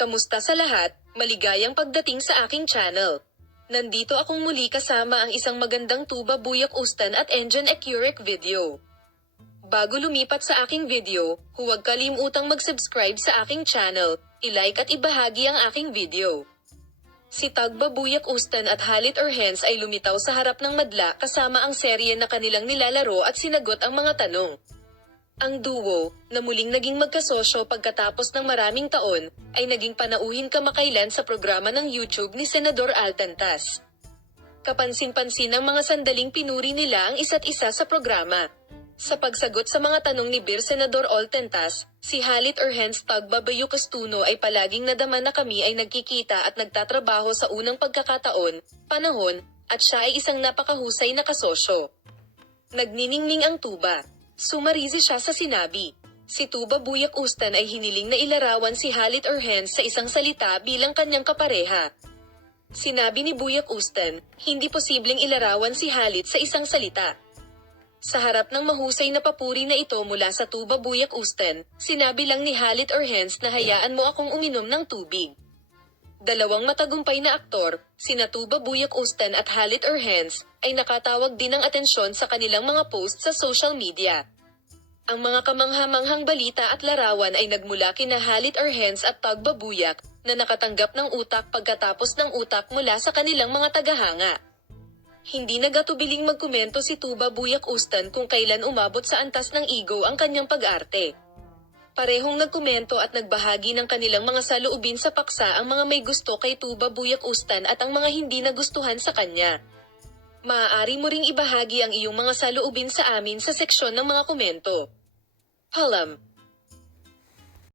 Kamusta sa lahat? Maligayang pagdating sa aking channel. Nandito akong muli kasama ang isang magandang tuba buyak ustan at engine accurate video. Bago lumipat sa aking video, huwag kalimutang mag-subscribe sa aking channel, i-like at ibahagi ang aking video. Si Tagba Buyak Ustan at Halit Orhens ay lumitaw sa harap ng madla kasama ang serye na kanilang nilalaro at sinagot ang mga tanong. Ang duo, na muling naging magkasosyo pagkatapos ng maraming taon, ay naging panauhin kamakailan sa programa ng YouTube ni Senador Altantas. Kapansin-pansin ng mga sandaling pinuri nila ang isa't isa sa programa. Sa pagsagot sa mga tanong ni Senador Altantas, si Halit Orhens Tagba Bayuk Ustuno ay palaging nadama na kami ay nagkikita at nagtatrabaho sa unang pagkakataon, panahon, at siya ay isang napakahusay na kasosyo. Nagniningning ang tuba. Sumarizi siya sa sinabi. Si Tuba Buyak Ustan ay hiniling na ilarawan si Halit Orhens sa isang salita bilang kanyang kapareha. Sinabi ni Buyak Ustan, hindi posibleng ilarawan si Halit sa isang salita. Sa harap ng mahusay na papuri na ito mula sa Tuba Buyak Ustan, sinabi lang ni Halit Orhens na hayaan mo akong uminom ng tubig. Dalawang matagumpay na aktor, sina Tuba Buyak Ustan at Halit Orhens, ay nakatawag din ng atensyon sa kanilang mga post sa social media. Ang mga kamangha-manghang balita at larawan ay nagmula kina Halit Orhens at Tagba Buyak, na nakatanggap ng utak pagkatapos ng utak mula sa kanilang mga tagahanga. Hindi nagatubiling magkomento si Tuba Buyak Ustan kung kailan umabot sa antas ng ego ang kanyang pag-arte. Parehong nagkomento at nagbahagi ng kanilang mga saloobin sa paksa ang mga may gusto kay Tuba Buyak Ustan at ang mga hindi nagustuhan sa kanya. Maaari mo ring ibahagi ang iyong mga saloobin sa amin sa seksyon ng mga komento. Palam.